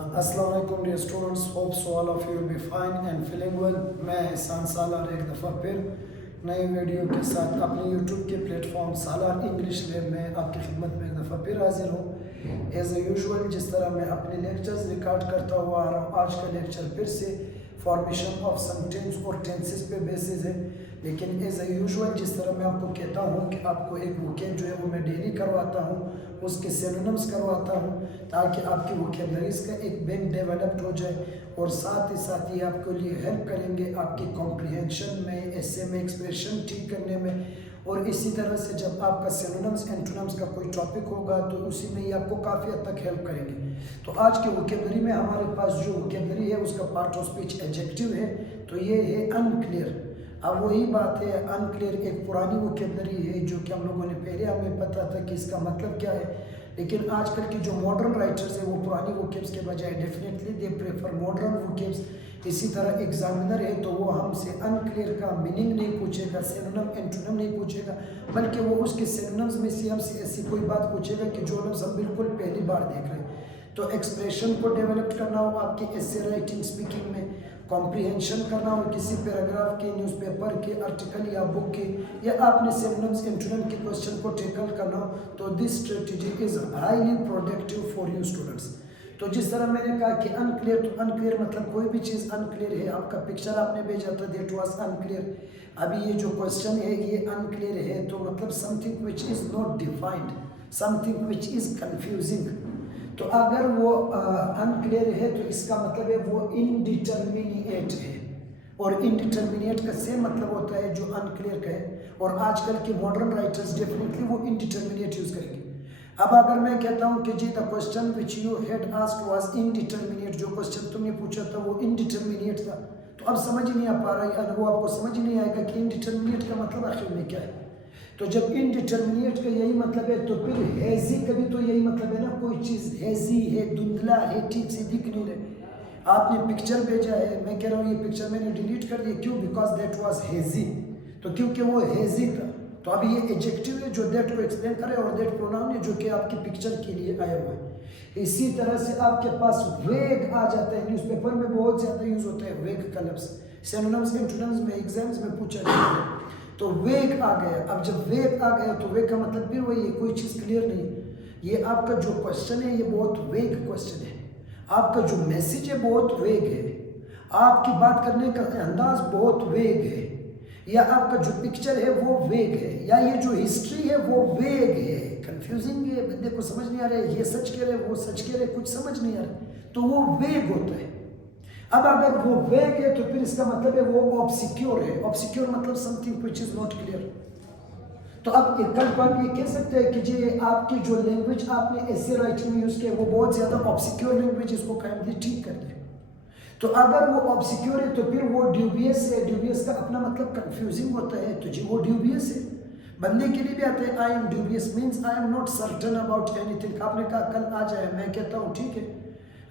अस्सलाम वालेकुम dear students, hope so all of you will be fine and feeling well. मैं एहसान सालार एक दफ़ा फिर नई वीडियो के साथ अपने यूट्यूब के प्लेटफॉर्म सालार इंग्लिश लैब में आपकी खिदमत में एक दफ़ा फिर हाजिर हूँ। एज़ यूजुअल जिस तरह मैं अपने लेक्चर्स रिकॉर्ड करता हुआ आ रहा हूँ, आज का लेक्चर फिर से फॉर्मेशन ऑफ सम टेंस और टेंसेस पे बेसिस है। लेकिन एज़ यूजुअल जिस तरह मैं आपको कहता हूँ कि आपको एक वोकेब जो है वो मैं डेली करवाता हूँ, उसके सिनोनिम्स करवाता हूँ ताकि आपकी वोकेबलरीज का एक बैंक डेवलप्ड हो जाए और साथ ही ये आपके लिए हेल्प करेंगे आपकी कॉम्प्रिहेंशन में, ऐसे में एक्सप्रेशन ठीक करने में। और इसी तरह से जब आपका सिनोनिम्स एंटोनिम्स का कोई टॉपिक होगा तो उसी में ये आपको काफ़ी हद तक हेल्प करेंगे। तो आज के वोकेबलरी में हमारे पास जो वोकेबलरी है उसका पार्ट ऑफ स्पीच एडजेक्टिव है, तो ये है अनक्लियर। अब वही बात है, अनक्लियर एक पुरानी वोकेबलरी है जो कि हम लोगों ने पहले हमें पता था कि इसका मतलब क्या है, लेकिन आजकल की जो मॉडर्न राइटर्स हैं वो पुरानी वोकेब्स के बजाय definitely they prefer modern vocabs. इसी तरह एग्जामिनर है तो वो हमसे अनक्लियर का मीनिंग नहीं पूछेगा, सिनोनिम एंटोनिम नहीं पूछेगा, बल्कि वो उसके सिनोनिम्स में से हमसे ऐसी कोई बात पूछेगा कि जो लफ्ज़ हम बिल्कुल पहली बार देख रहे हैं। तो एक्सप्रेशन को डेवलप करना हो आपकी एसे राइटिंग स्पीकिंग में, कॉम्प्रिहेंशन करना हो किसी पैराग्राफ के, न्यूज़पेपर के, आर्टिकल या बुक के, या आपने सिनोनिम्स एंटोनिम के क्वेश्चन को टैकल करना हो, तो this strategy is highly productive for you students. तो जिस तरह मैंने कहा कि अनक्लियर, तो अनक्लियर मतलब कोई भी चीज़ अनक्लियर है। आपका पिक्चर आपने भेजा था, दैट वाज अनक्लियर। अभी ये जो क्वेश्चन है ये अनक्लियर है, तो मतलब something which is not defined, something which is confusing. तो अगर वो अनक्लियर है तो इसका मतलब है वो इनडिटर्मिनेट है, और इनडिटर्मिनेट का सेम मतलब होता है जो अनक्लियर का है। और आजकल के मॉडर्न राइटर्स डेफिनेटली वो इनडिटर्मिनेट यूज़ करेंगे। अब अगर मैं कहता हूँ कि जी the question which you had asked was indeterminate, जो क्वेश्चन तुमने पूछा था वो इनडिटर्मिनेट था, तो अब समझ ही नहीं आ पा रहा है, वो आपको समझ ही नहीं आएगा कि इनडिटर्मिनेट का मतलब आखिर में क्या है। तो जब इनडिटर्मिनेट का यही मतलब है तो फिर हेजी का भी तो यही मतलब है ना, कोई चीज़ हेजी है, धुंधला है, ठीक से दिख नहीं रहे। आपने पिक्चर भेजा है, मैं कह रहा हूँ ये पिक्चर मैंने डिलीट कर दिया, क्यों? बिकॉज दैट वाज हेजी, तो क्योंकि वो हेजी था। तो अभी ये एडजेक्टिव है जो दैट को एक्सप्लेन करे, और दैट प्रोनाउन है जो कि आपकी पिक्चर के लिए आया हुआ है। इसी तरह से आपके पास वेग आ जाता है, न्यूज़पेपर में बहुत ज़्यादा यूज़ होता है वेग का लफ्ज़, सिनोनिम्स एंटोनिम्स में एग्जाम्स में पूछा जाता है। तो वेग आ गया। अब जब वेग आ गया तो वेग का मतलब भी वही है, कोई चीज़ क्लियर नहीं है। ये आपका जो क्वेश्चन है ये बहुत वेग क्वेश्चन है, आपका जो मैसेज है बहुत वेग है, आपकी बात करने का अंदाज बहुत वेग है, या आपका जो पिक्चर है वो वेग है, या ये जो हिस्ट्री है वो वेग है, कंफ्यूजिंग है, बंदे को समझ नहीं आ रहा है, ये सच कह रहे वो सच कह रहे, कुछ समझ नहीं आ रहा, तो वो वेग होता है। अब अगर वो वेग है तो फिर इसका मतलब है वो ऑब्सिक्योर है। ऑब्सिक्योर मतलब something which is not clear. तो अब कल को आप ये कह सकते हैं कि जी आपकी जो लैंग्वेज आपने ऐसे राइटिंग में यूज किया वो बहुत ज्यादा ऑब्सिक्योर लैंग्वेज, इसको काइंडली ठीक कर दे। तो अगर वो ऑब्सिक्योर है तो फिर वो ड्यूबियस है। ड्यूबियस का अपना मतलब कंफ्यूजिंग होता है, तो जी वो ड्यूबियस है। बंदे के लिए भी आते हैं I am dubious, means I am not certain about anything. आपने कहा कल आ जाए, मैं कहता हूँ ठीक है,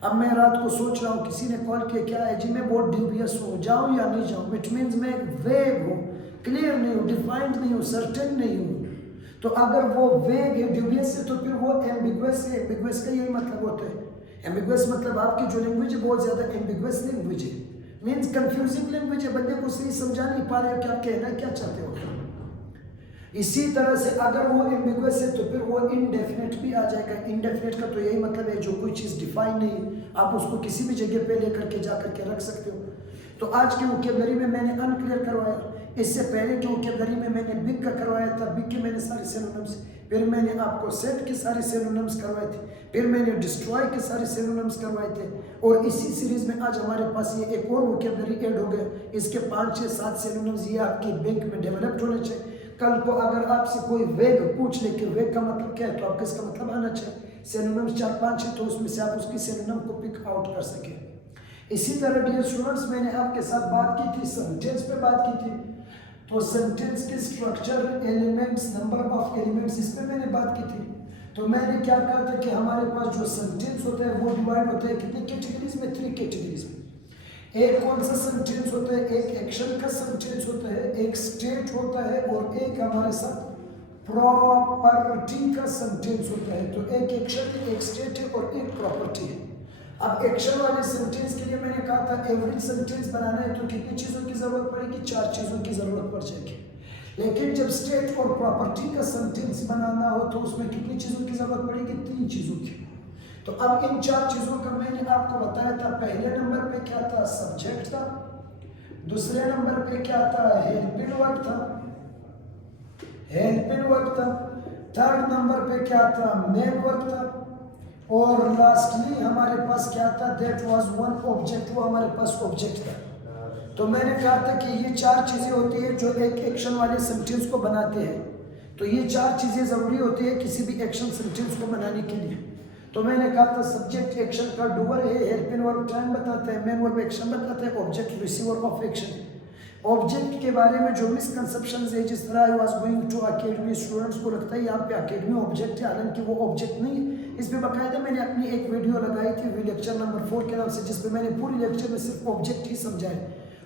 अब मैं रात को सोच रहा हूँ, किसी ने कॉल किया, क्या है जी मैं बहुत ड्यूबियस हूँ, जाऊँ या नहीं जाऊँ, इट मीन्स मैं वेग हूँ, क्लियर नहीं हूँ, डिफाइंड नहीं हूँ, सर्टेन नहीं हूँ। तो अगर वो वेग है, ड्यूबियस है, तो फिर वो एम्बिगुअस है। एम्बिगुअस का यही मतलब होता है। एम्बिगुअस मतलब आपकी जो लैंग्वेज है बहुत ज़्यादा एम्बिगुअस लैंग्वेज है, मीन्स कंफ्यूजिंग लैंग्वेज है, बंदे को सही समझा नहीं पा रहे हो कि आप कहना क्या चाहते हो। इसी तरह से अगर वो एम्बिगुअस है तो फिर वो इनडेफिनेट भी आ जाएगा। इनडेफिनेट का तो यही मतलब है जो कोई चीज़ डिफाइन नहीं, आप उसको किसी भी जगह पे लेकर के जा करके रख सकते हो। तो आज के वोकेबलरी में मैंने अनक्लियर करवाया, इससे पहले के वोकेबलरी में मैंने बिग का करवाया था, बिग के मैंने सारे सिनोनिम्स, फिर मैंने आपको सेट के सारे सिनोनिम्स करवाए थे, फिर मैंने डिस्ट्रॉय के सारे सिनोनिम्स करवाए थे। और इसी सीरीज में आज हमारे पास ये एक और वोकेबलरी ऐड हो गया, इसके 5, 6, 7 सिनोनिम्स ये आपकी बैंक में डेवलप्ड होने चाहिए। कल को अगर आपसे कोई वेग पूछ ले कि वेग का मतलब क्या है, तो आपको इसका मतलब आना चाहिए। सिनोनिम्स 4, 5 है, तो उसमें से आप उसकी सिनोनिम को पिक आउट कर सके। इसी तरह डियर स्टूडेंट्स मैंने आपके साथ बात की थी, सेंटेंस पे बात की थी, तो सेंटेंस के structure, elements, number of elements, इस पे मैंने बात की थी। तो मैंने क्या कहा था कि हमारे पास जो सेंटेंस होता है वो डिवाइड होता है कितनी कैटेगरीज में, 3 कैटेगरीज में। एक कौन सा सेंटेंस होता है, एक एक्शन का सेंटेंस होता है, एक स्टेट होता है, और एक हमारे साथ प्रॉपर्टी का सेंटेंस होता है। तो एक एक्शन है, एक स्टेट है और एक प्रॉपर्टी है। अब एक्शन वाले सेंटेंस के लिए मैंने कहा था एवरेज सेंटेंस बनाना है तो कितनी चीज़ों की ज़रूरत पड़ेगी, 4 चीज़ों की ज़रूरत पड़ जाएगी। लेकिन जब स्टेट और प्रॉपर्टी का सेंटेंस बनाना हो तो उसमें कितनी चीज़ों की ज़रूरत पड़ेगी, 3 चीज़ों की। तो अब इन 4 चीज़ों का मैंने आपको बताया था। पहले नंबर पे क्या था, सब्जेक्ट था। दूसरे नंबर पे क्या था, हेल्पिंग वर्ब था, हेल्पिंग वर्ब था। थर्ड नंबर पे क्या था, मेन वर्ब था। और लास्टली हमारे पास क्या था, दैट वाज वन ऑब्जेक्ट, वो हमारे पास ऑब्जेक्ट था। तो मैंने कहा था कि ये 4 चीज़ें होती है जो एक एक्शन वाले सेंटेंस को बनाते हैं। तो ये 4 चीज़ें ज़रूरी होती है किसी भी एक्शन सेंटेंस को बनाने के लिए। तो मैंने कहा था सब्जेक्ट एक्शन का डूअर है, हेल्पिंग वर्ब टाइम बताता है, मेन वर्ब एक्शन बताता है, object receiver of action. Object के बारे में जो मिसकंसेप्शन है, जिस तरह I was going to academy, students को लगता है यहाँ पे अकेडमी ऑब्जेक्ट है, हालांकि वो ऑब्जेक्ट नहीं है। इस पे बाकायदा मैंने अपनी एक वीडियो लगाई थी वी लेक्चर नंबर 4 के नाम से, जिसपे मैंने पूरी लेक्चर में सिर्फ ऑब्जेक्ट ही समझाया।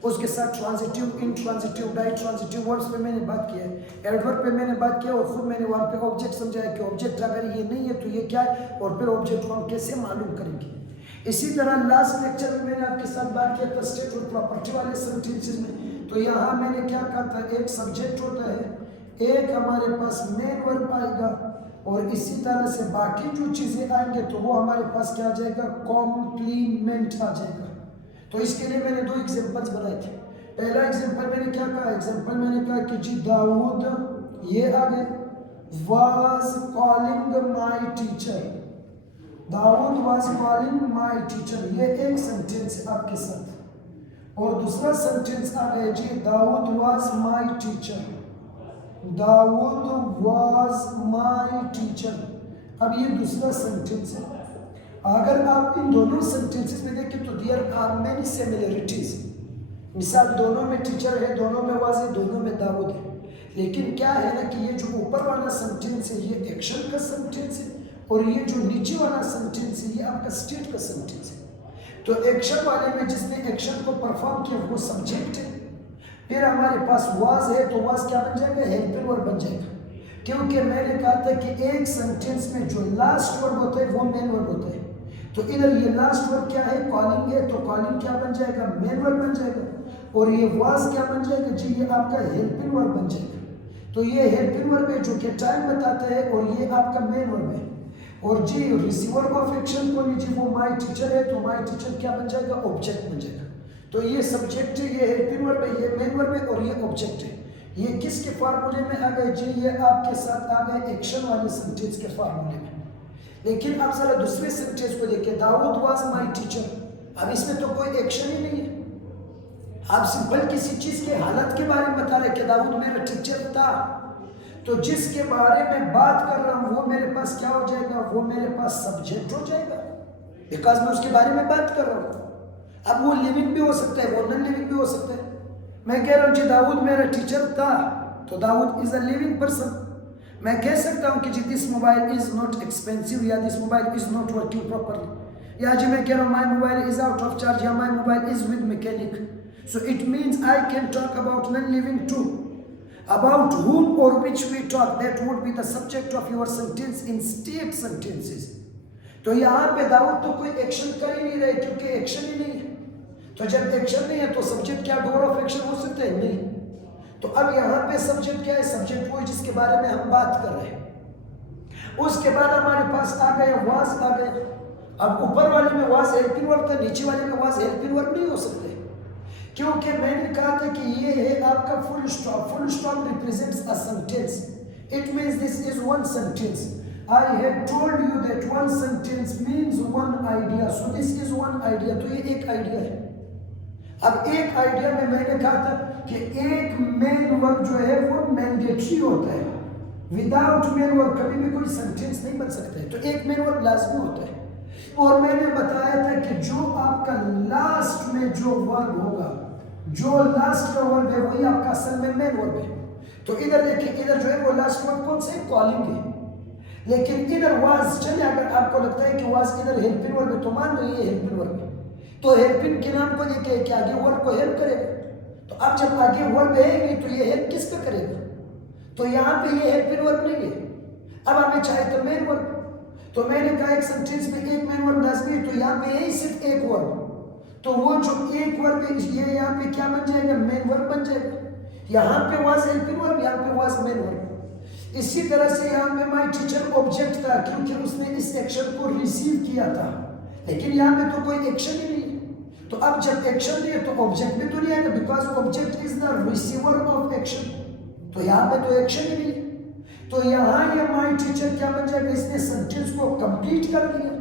उसके साथ ट्रांजिटिव, इंट्रांजिटिव, डाइट्रांजिटिव वर्ड्स पे मैंने बात किया है, एडवर्ब पे मैंने बात किया और खुद मैंने वहाँ पे ऑब्जेक्ट समझाया कि ऑब्जेक्ट अगर ये नहीं है तो ये क्या है, और फिर ऑब्जेक्ट को हम कैसे मालूम करेंगे। इसी तरह लास्ट लेक्चर में मैंने आपके साथ बात किया था स्टेट और प्रॉपर्टी वाले सेंटेंसेस में। तो यहाँ मैंने क्या कहा था, एक सब्जेक्ट होता है, एक हमारे पास मेन वर्ब आएगा, और इसी तरह से बाकी जो चीज़ें आएंगे तो वो हमारे पास क्या आ जाएगा, कॉम्प्लीमेंट आ जाएगा। तो इसके लिए मैंने 2 एग्जांपल्स बनाए थे। पहला एग्जांपल मैंने क्या कहा, एग्जांपल मैंने कहा कि जी दाऊद, ये आ गए, was calling my teacher, Dawood was calling my teacher, ये एक सेंटेंस है आपके साथ। और दूसरा सेंटेंस आ गया जी Dawood was my teacher, Dawood was my teacher. अब ये दूसरा सेंटेंस है। अगर आप इन दोनों सेंटेंसेस में देखें तो देयर आर मेनी सिमिलरिटीज। मिसाल दोनों में टीचर है, दोनों में वाज है, दोनों में दाऊद है। लेकिन क्या है ना कि ये जो ऊपर वाला सेंटेंस है ये एक्शन का सेंटेंस है, और ये जो नीचे वाला सेंटेंस है ये आपका स्टेट का सेंटेंस है। तो एक्शन वाले में जिसने एक्शन को परफॉर्म किया वो सब्जेक्ट है। फिर हमारे पास वाज है, तो वाज क्या बन जाएगा, हेल्पिंग वर्ब बन जाएगा। क्योंकि मैंने कहा था कि एक सेंटेंस में जो लास्ट वर्ब होता है वो मेन वर्ब होता है। तो इधर ये लास्ट वर्ब क्या है, कॉलिंग है, तो कॉलिंग क्या बन जाएगा, मेन वर्ब बन जाएगा। और ये वाज क्या बन जाएगा जी, ये आपका हेल्पिंग वर्ब बन जाएगा। तो ये हेल्पिंग वर्ब है जो कि टाइम बताता है, और ये आपका मेन वर्ब है। और जी रिसीवर ऑफ एक्शन को लीजिए, वो माय टीचर है, तो माय टीचर क्या बन जाएगा, ऑब्जेक्ट बन जाएगा। तो ये सब्जेक्ट है, ये हेल्पिंग वर्ब है, ये मेन वर्ब है, और ये ऑब्जेक्ट है। ये किसके फार्मूले में आ गए जी, ये आपके साथ आ गए एक्शन वाले सेंटेंस के फार्मूले में। लेकिन अब जरा दूसरे सेंटेंस को देखिए, दाऊद वाज माय टीचर। अब इसमें तो कोई एक्शन ही नहीं है, आप सिंपल किसी चीज के हालत के बारे में बता रहे कि दाऊद मेरा टीचर था। तो जिसके बारे में बात कर रहा हूं वो मेरे पास क्या हो जाएगा, वो मेरे पास सब्जेक्ट हो जाएगा, बिकॉज मैं उसके बारे में बात कर रहा हूं। अब वो लिविंग भी हो सकता है, वो नॉन लिविंग भी हो सकता है। मैं कह रहा हूँ जी दाऊद मेरा टीचर था, तो Dawood is a living person. मैं कह सकता हूँ कि जी this mobile is not expensive, या this mobile is not working properly, या जी मैं कह रहा हूँ my mobile is out of charge, या my mobile is with mechanic. So it means I can talk about non living too. About whom or which we talk, that would be the subject of your sentence in state sentences. तो यहाँ पे दाऊद तो कोई action कर ही नहीं रहे क्योंकि action ही नहीं है। तो जब एक्शन नहीं है तो सब्जेक्ट क्या डोर ऑफ एक्शन हो सकता है, नहीं। तो अब यहाँ पे सब्जेक्ट क्या है, सब्जेक्ट वो जिसके बारे में हम बात कर रहे हैं। उसके बाद हमारे पास आ गए वाज आ गए। अब ऊपर वाले में वाज हेल्पिंग वर्ब था, नीचे वाले में वाज हेल्पिंग वर्ब नहीं हो सकते, क्योंकि मैंने कहा था कि ये है आपका full stop. Full stop represents a sentence, it means this is one sentence. I have told you that one sentence means one idea, so this is one idea. तो ये एक आइडिया है। अब एक आइडिया में मैंने कहा था कि एक मेन वर्ब जो है वो मैंडेटरी होता है, विदाउट मेन वर्ब कभी भी कोई सेंटेंस नहीं बन सकता है। तो एक मेन वर्ब लाजमी होता है। और मैंने बताया था कि जो आपका लास्ट में जो वर्ब होगा, जो लास्ट का वर्ब है वही आपका असल में मेन वर्ब है। तो इधर देखिए, इधर जो है वो लास्ट वर्ब कौन सा है, कॉलिंग है। लेकिन इधर वाज, चलिए अगर आपको लगता है कि वाज इधर हेल्पिंग वर्ब है तो मान लो ये हेल्पिंग वर्ब है, तो हेल्पिंग के नाम को लेके कि आगे वर्ब को हेल्प करेगा। तो अब जब आगे वर्ब है नहीं तो ये हेल्प किसका करेगा, तो यहाँ पे ये हेल्पिंग वर्ब नहीं है। अब हमें चाहे तो मेन वर्ब, तो मैंने कहा एक सेंटेंस में एक मेन वर्ब लाजमी है, तो यहाँ पे है सिर्फ एक वर्ब, तो वो जो एक वर्ब है ये यहाँ पे क्या बन जाएगा, मेन वर्ब बन जाएगा। यहाँ पे वाज हेल्पिंग वर्ब, यहाँ पे वाज मेन वर्ब। इसी तरह से यहाँ पे माय टीचर ऑब्जेक्ट था क्योंकि उसने इस एक्शन को रिसीव किया था, लेकिन यहाँ पे तो कोई एक्शन ही नहीं है। तो अब जब एक्शन दिए तो ऑब्जेक्ट भी तो नहीं आएगा, because object is the receiver of action, तो यहाँ पे तो एक्शन ही नहीं है। तो यहाँ ये माय टीचर क्या बन जाएगा, इसने सेंटेंस को कंप्लीट कर दिया,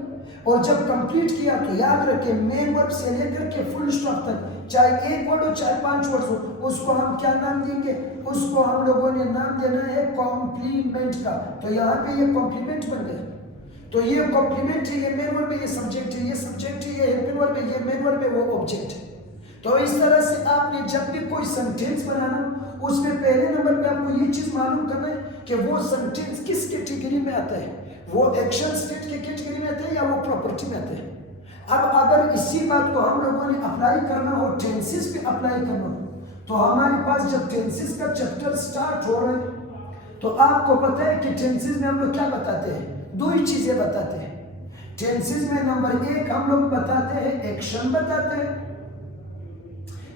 और जब कंप्लीट किया तो याद रखें मेन वर्ब से लेकर के फुल स्टॉप तक, चाहे एक वर्ड हो चाहे 5 वर्ड हो, उसको हम क्या नाम देंगे, उसको हम लोगों ने नाम देना है कॉम्प्लीमेंट का। तो यहाँ पे ये कॉम्प्लीमेंट बन गया, तो ये कॉम्प्लीमेंट है, ये मेन वर्ब है, ये सब्जेक्ट है, ये सब्जेक्ट है, ये हेल्पिंग वर्ब है, ये मेन वर्ब है, वो ऑब्जेक्ट है। तो इस तरह से आपने जब भी कोई सेंटेंस बनाना, उसमें पहले नंबर पे आपको ये चीज मालूम करना है कि वो सेंटेंस किस कैटेगरी में आता है, वो एक्शन स्टेट के कैटेगरी में आता है या वो प्रॉपर्टी में आता है। अब अगर इसी बात को हम लोगों ने अप्लाई करना हो, टेंसेस पे अप्लाई करना हो, तो हमारे पास जब टेंसेस का चैप्टर स्टार्ट हो रहा है तो आपको पता है कि टेंसेस में हम लोग क्या बताते हैं, 2 ही चीजें बताते हैं। टेंसेस में नंबर 1 हम लोग बताते हैं एक्शन बताते हैं,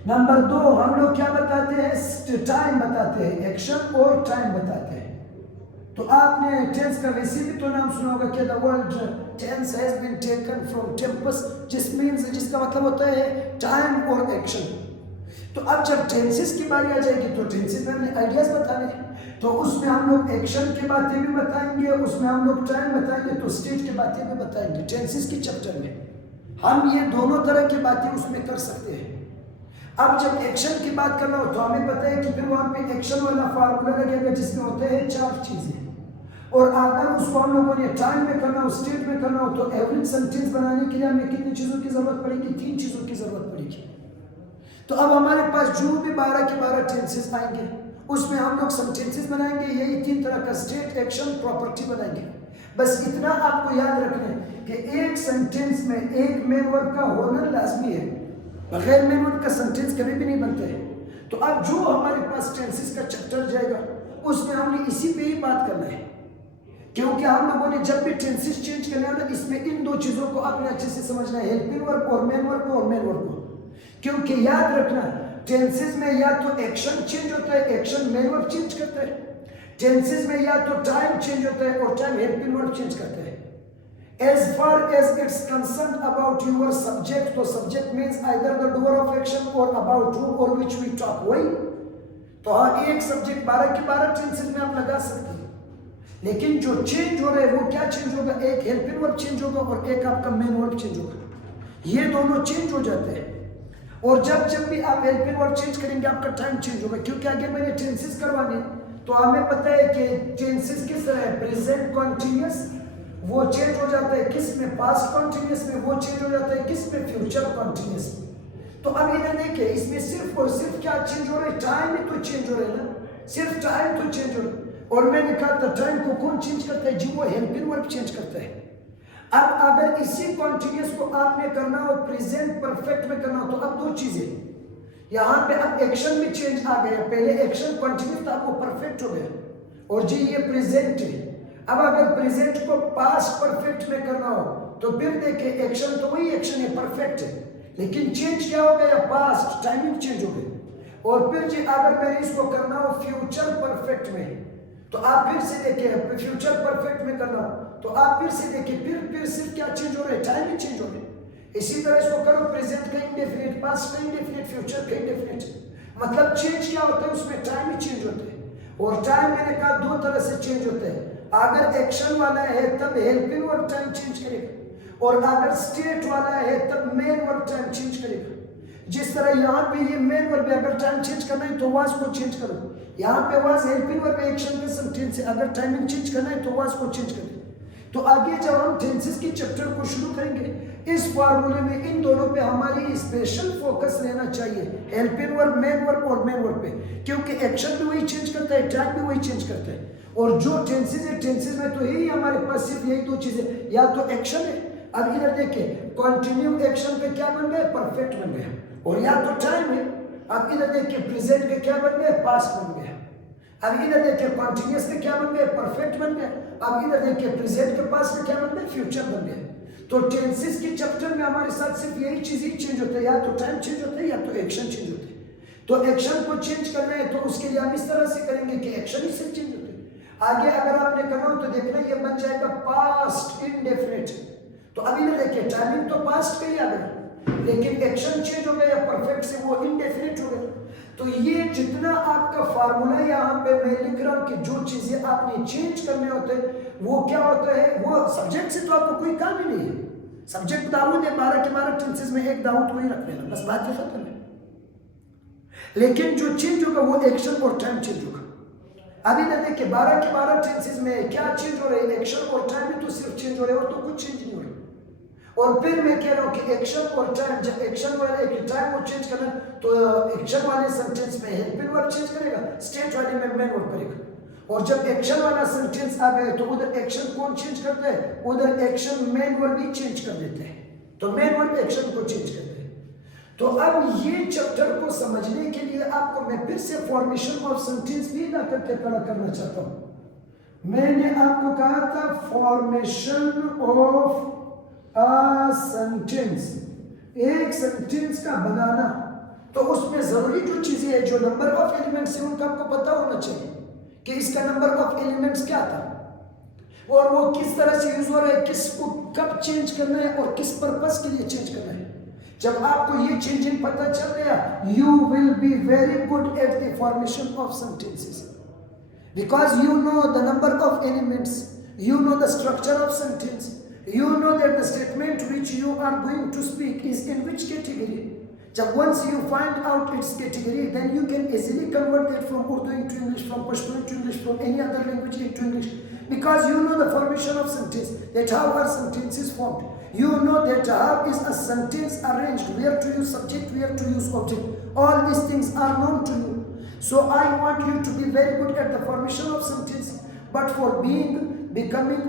नंबर 2 हम लोग क्या बताते हैं, टाइम बताते हैं, एक्शन और टाइम बताते हैं। तो आपने टेंस का वैसे भी तो नाम सुना होगा कि the word tense has been taken from tempus, जिसका मतलब होता है टाइम और एक्शन। तो अब जब टेंसेस की बारी आ जाएगी तो टेंसेस में हमने आइडियाज बताने हैं, तो उसमें हम लोग एक्शन की बातें भी बताएंगे, उसमें हम लोग टाइम बताएंगे, तो स्टेट की बातें भी बताएंगे। टेंसेस की चैप्टर में हम ये दोनों तरह की बातें उसमें कर सकते हैं। अब जब एक्शन की बात करना हो तो हमें पता है कि फिर वहां पे एक्शन वाला फार्मूला लगेगा जिसमें होते हैं 4 चीजें, और अगर उसको हम लोगों ने टाइम में करना हो, स्टेट में करना हो, तो एवरेज सेंटेंस बनाने के लिए हमें कितनी चीजों की जरूरत पड़ेगी, 3 चीजों की जरूरत पड़ेगी। तो अब हमारे पास जो भी 12 के 12 टेंसेस आएंगे उसमें हम लोग सेंटेंसेस बनाएंगे, यही 3 तरह का स्टेट, एक्शन, प्रॉपर्टी बनाएंगे। बस इतना आपको याद रखना है कि एक सेंटेंस में एक मेन वर्ब का होना लाजमी है, बगैर मेन वर्ब का सेंटेंस कभी भी नहीं बनते हैं। तो अब जो हमारे पास टेंसेस का चैप्टर जाएगा उसमें हमने इसी पे ही बात करना है, क्योंकि हम लोगों ने जब भी टेंसेस चेंज करना है ना, इसमें इन 2 चीजों को आपने अच्छे से समझना है, हेल्पिंग वर्ब और मेन वर्ब को, और मेन वर्ब को। क्योंकि याद रखना टेंसेस में या तो एक्शन चेंज होता है, एक्शन मेन वर्ब चेंज करता है, टेंसेस में या तो टाइम चेंज होता है और टाइम हेल्पिंग वर्ब चेंज करता है। As far as it's concerned about your subject, तो subject means either the doer of action or about whom or which we talk, वही। तो हाँ, एक सब्जेक्ट 12 के 12 टेंसेस में आप लगा सकते हैं, लेकिन जो चेंज हो रहा है वो क्या चेंज होगा, एक हेल्पिंग वर्ब चेंज होगा और एक आपका मेन वर्ब चेंज होगा, ये दोनों चेंज हो जाते हैं। और जब भी आप हेल्पिंग वर्ब चेंज करेंगे आपका टाइम चेंज होगा, क्योंकि आगे मैंने टेंसेस करवाने, तो हमें पता है कि टेंसेस किस तरह है, प्रेजेंट कॉन्टिन्यूअस वो चेंज हो जाता है किस में, पास्ट कॉन्टिन्यूअस में, वो चेंज हो जाता है किस में, फ्यूचर कॉन्टिन्यूअस में। तो अब इधर देखिए, इसमें सिर्फ और सिर्फ क्या चेंज हो रहा है, टाइम ही तो चेंज हो रहा है ना, सिर्फ टाइम तो चेंज हो रहा है। और मैंने कहा था टाइम को कौन चेंज करता है, जी वो हेल्पिंग वर्ब चेंज करता है। अब अगर इसी कॉन्टिन्यूअस को आपने करना हो प्रेजेंट परफेक्ट में करना हो, तो अब 2 चीजें यहाँ पे, अब एक्शन में चेंज आ गया, पहले एक्शन कॉन्टिन्यूअस था, अब वो परफेक्ट हो गया, और जी ये प्रेजेंट है। अब अगर प्रेजेंट को पास्ट परफेक्ट में करना हो तो फिर देखिए एक्शन तो वही एक्शन है, परफेक्ट है, लेकिन चेंज क्या हो गया, पास्ट, टाइमिंग चेंज हो गई। और फिर जी अगर मैंने इसको करना हो फ्यूचर परफेक्ट में, तो आप फिर से देखिए, फ्यूचर परफेक्ट में करना हो तो आप फिर से देखिए, फिर सिर्फ क्या चेंज हो रहा है, टाइम ही चेंज हो रहा है। इसी तरह इसको करो प्रेजेंट का इंडेफिनिट, पास्ट का इंडेफिनिट, फ्यूचर का इंडेफिनिट, मतलब चेंज क्या होता है उसमें, टाइम ही चेंज होता है। और टाइम मैंने कहा 2 तरह से चेंज होता है, अगर एक्शन वाला है तब हेल्पिंग वर्ब टाइम चेंज करेगा, और अगर स्टेट वाला है तब मेन वर्ब टाइम चेंज करेगा। जिस तरह यहाँ पे ये मेन वर्ब है, अगर टाइम चेंज करना है तो वाज को चेंज करो, यहाँ पे वाज हेल्पिंग वर्ब एक्शन के सेंटेंस है, अगर टाइमिंग चेंज करना है तो वाज को चेंज करें। तो आगे जब हम टेंसेस की चैप्टर को शुरू करेंगे, इस फार्मूले में इन दोनों पे हमारी स्पेशल फोकस रहना चाहिए, हेल्पिंग वर्ब, मेन वर्ब और मेन वर्ब पे, क्योंकि एक्शन भी वही चेंज करता है, टाइम भी वही चेंज करता है। और जो टेंसेस है, टेंसेस में तो यही हमारे पास सिर्फ यही 2 चीजें, या तो एक्शन है, अब इधर देखिए कंटिन्यू एक्शन पे क्या बन गया, परफेक्ट बन गया, और या तो टाइम है, अब इधर देखिए प्रेजेंट पे क्या बन गया, पास्ट बन गया, अब इधर देखिए कंटिन्यूअस पे क्या बन गया, परफेक्ट बन गया, अब इधर देखिए प्रेजेंट के पास में क्या बन गया, फ्यूचर बन गया। तो टेंसेस के चैप्टर में हमारे साथ सिर्फ यही चीज ही चेंज होता है, या तो टाइम चेंज होता है या तो एक्शन चेंज होता है। तो एक्शन को चेंज करना है तो उसके लिए हम इस तरह से करेंगे कि एक्शन ही सिर्फ चेंज होता है। आगे अगर आपने करना हो तो देखना ये बन जाएगा पास्ट इंडेफिनिट। तो अभी ना देखिए टाइमिंग तो पास्ट का ही आ गया, लेकिन एक्शन चेंज हो गया या परफेक्ट से वो इंडेफिनिट हो गया। तो ये जितना आपका फार्मूला यहाँ पे मैं लिख रहा हूँ कि जो चीजें आपने चेंज करने होते हैं वो क्या होता है, वो सब्जेक्ट से तो आपको कोई काम ही नहीं है। सब्जेक्ट दाऊद है, 12 के 12 टेंसेस में एक दाऊद को ही रख लेना, बस बात ये खत्म है। लेकिन जो चेंज होगा वो एक्शन और टाइम चेंज होगा। अभी ना देखिए 12 के 12 टेंसेस में क्या चेंज हो रहा है, एक्शन और टाइम ही तो सिर्फ चेंज हो रहे हैं और तो कुछ चेंज नहीं हो रहा। और फिर मैं कह रहा हूँ कि एक्शन और टाइम, जब एक्शन वाले टाइम को चेंज करना तो एक्शन वाले सेंटेंस में हेल्पिंग वर्ब चेंज करेगा, स्टेट वाले में मेन वर्ब करेगा। और जब एक्शन वाला सेंटेंस आ गए तो उधर एक्शन कौन चेंज करता है, उधर एक्शन मेन वर्ब ही चेंज कर देते हैं। तो मेन वर्ब एक्शन को चेंज करते हैं। तो अब ये चैप्टर को समझने के लिए आपको मैं फिर से फॉर्मेशन ऑफ सेंटेंस भी ना करके खड़ा करना चाहता हूँ। मैंने आपको कहा था फॉर्मेशन ऑफ सेंटेंस, एक सेंटेंस का बनाना, तो उसमें जरूरी जो चीजें हैं, जो नंबर ऑफ एलिमेंट्स है उनका आपको पता होना चाहिए कि इसका नंबर ऑफ एलिमेंट्स क्या था और वो किस तरह से यूज हो रहा है, किसको कब चेंज करना है और किस पर्पस के लिए चेंज करना है। जब आपको ये चेंजिंग पता चल गया, you will be very good at the formation of sentences because you know the number of elements, you know the structure of sentence, you know that the statement which you are going to speak is in which category. Jab once you find out its category, then you can easily convert it from Urdu into English, from Pashto into English, from any other language into English, because you know the formation of sentence, that how are sentences formed. You know that how is a sentence arranged, where to use subject, where to use object. All these things are known to you. So I want you to be very good at the formation of sentence, but for becoming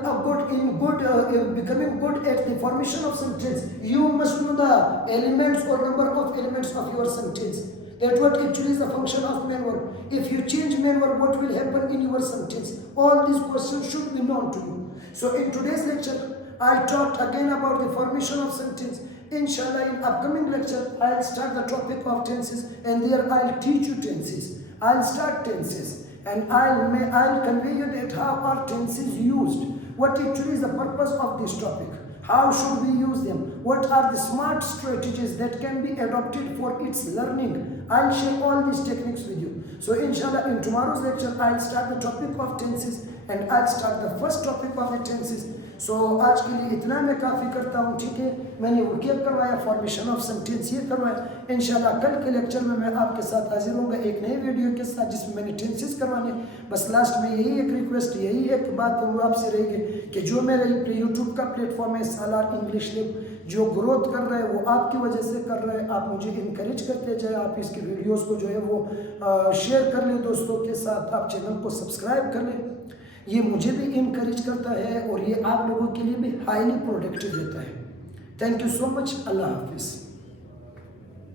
good at the formation of sentence, you must know the elements or number of elements of your sentence. That's what actually is the function of main verb. If you change main verb, what will happen in your sentence? All these questions should be known to you. So in today's lecture, I talked again about the formation of sentence. Inshallah, in upcoming lecture, I'll start the topic of tenses, and there I'll teach you tenses. I'll start tenses. And I'll convey you that how are tenses used, what actually is the purpose of this topic, how should we use them, what are the smart strategies that can be adopted for its learning. I'll share all these techniques with you. So inshallah in tomorrow's lecture I'll start the topic of tenses and I'll start the first topic of the tenses. So आज के लिए इतना मैं काफ़ी करता हूँ, ठीक है। मैंने वो क्या करवाया, फॉर्मेशन ऑफ सेंटेंस ये करवाया। इंशाल्लाह कल के लेक्चर में मैं आपके साथ हाजिर होऊंगा एक नए वीडियो के साथ जिसमें मैंने टेंसेस करवाने। बस लास्ट में यही एक रिक्वेस्ट, यही एक बात वो आपसे रहेगी कि जो मेरा यूट्यूब का प्लेटफॉर्म है सालार इंग्लिश लिब, जो ग्रोथ कर रहा है वो आपकी वजह से कर रहा है। आप मुझे इनकरेज करते जाए, आप इसके वीडियोज़ को जो है वो शेयर कर लें दोस्तों के साथ, आप चैनल को सब्सक्राइब कर लें। ये मुझे भी इनकरेज करता है और ये आप लोगों के लिए भी हाईली प्रोडक्टिव रहता है। Thank you so much. अल्लाह हाफिज़।